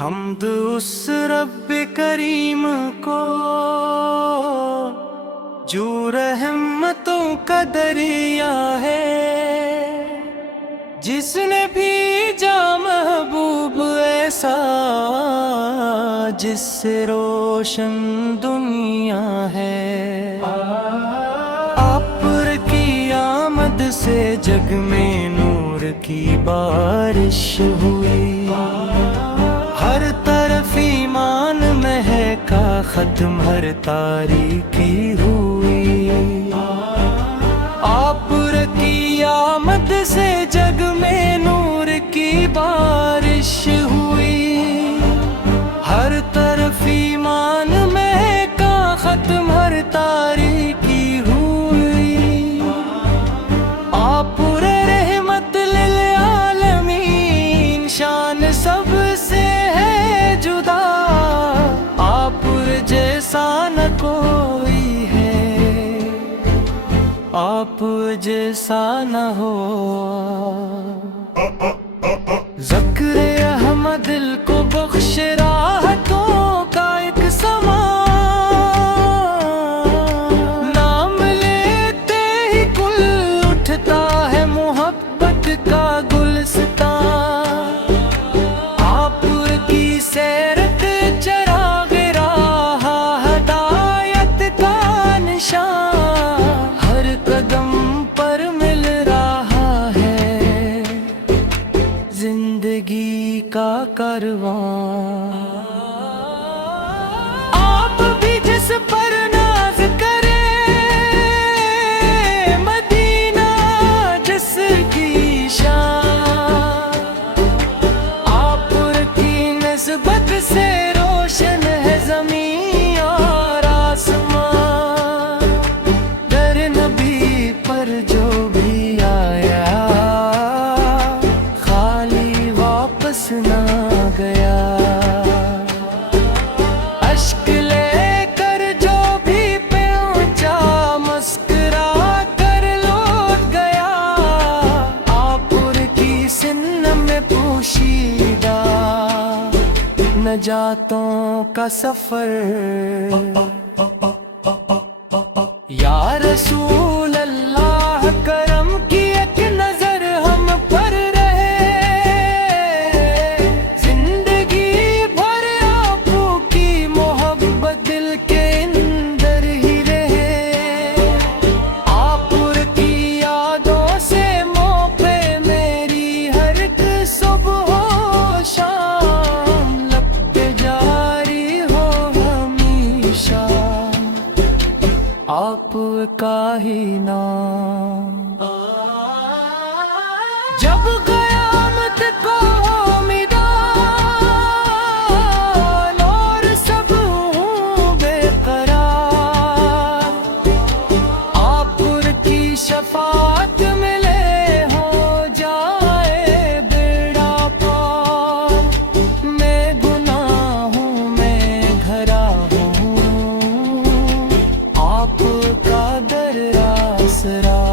حمد اس رب کریم کو جو رحمتوں کا دریا ہے، جس نے بھیجا محبوب ایسا جس سے روشن دنیا ہے۔ آپ کی آمد سے جگ میں نور کی بارش ہوئی، ہر طرف ایمان مہکا، ختم ہر تاریکی ہوئی۔ آپ کی آمد سے جگ میں نور کی بارش ہوئی، ہر طرف ایمان مہکا، ختم ہر تاریکی ہوئی۔ آپ رحمت للعالمین، شان سب سے ہے جدا، آپ جیسا نہ کوئی ہے، آپ جیسا نہ ہو۔ ذکر احمد دل کو بخش راحتوں کا ایک سما، نام لیتے ہی کل اٹھتا ہے محبت کا گلستان۔ آپ کی سیرت چراغ راہ، ہدایت کا نشان، ہر قدم پر مل رہا ہے زندگی کا کاروان۔ آپ بھی جس پر ناز کریں، مدینہ جس کی شان، آپ کی نسبت سے روشن ہے زمین اور آسمان۔ در نبی پر جو بھی آیا، خالی واپس نہ گیا۔ اشک لے کر جو بھی پہنچا، مسکرا کر لوٹ گیا۔ آپ کی سن میں پوشیدہ نجاتوں کا سفر۔ یا رسول اللہ کرم کی ایک نظر ہم پر رہے، زندگی بھر آپ کی محبت دل کے اندر ہی رہے۔ آپ کی یادوں سے موقع میری ہر ایک صبح و شام، لب پہ جاری ہو ہمیشہ آپ کا ہی نام۔ جب قیامت کو ہو میدان اور سب ہوں بے قرار، آپ کی شفاعت ملے، ہو جائے بیڑا پار۔ میں گناہوں میں گھرا ہوں، آپ کا در آسرا۔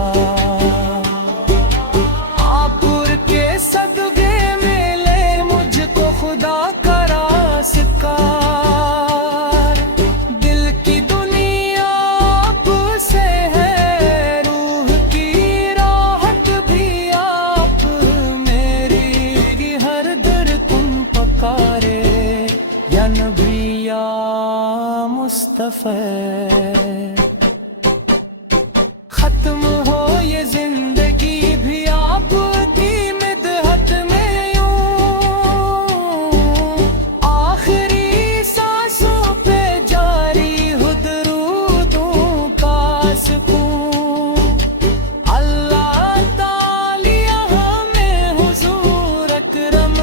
آپ کے صدقے میں لے مجھ کو خدا کا راستگار، دل کی دنیا آپ سے ہے، روح کی راحت بھی آپ، میری ہر در کن پکارے، یا نبی یا مصطفی۔ ختم ہو یہ زندگی بھی آپ کی مدحت میں یوں، آخری سانسوں پہ جاری ہو درودوں کا سکون۔ اللہ تعالی ہمیں حضور اکرم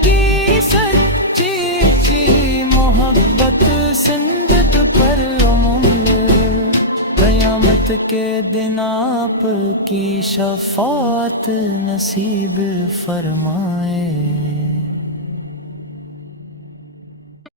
کی سچی محبت سندت پر قیامت کے دن آپ کی شفاعت نصیب فرمائے۔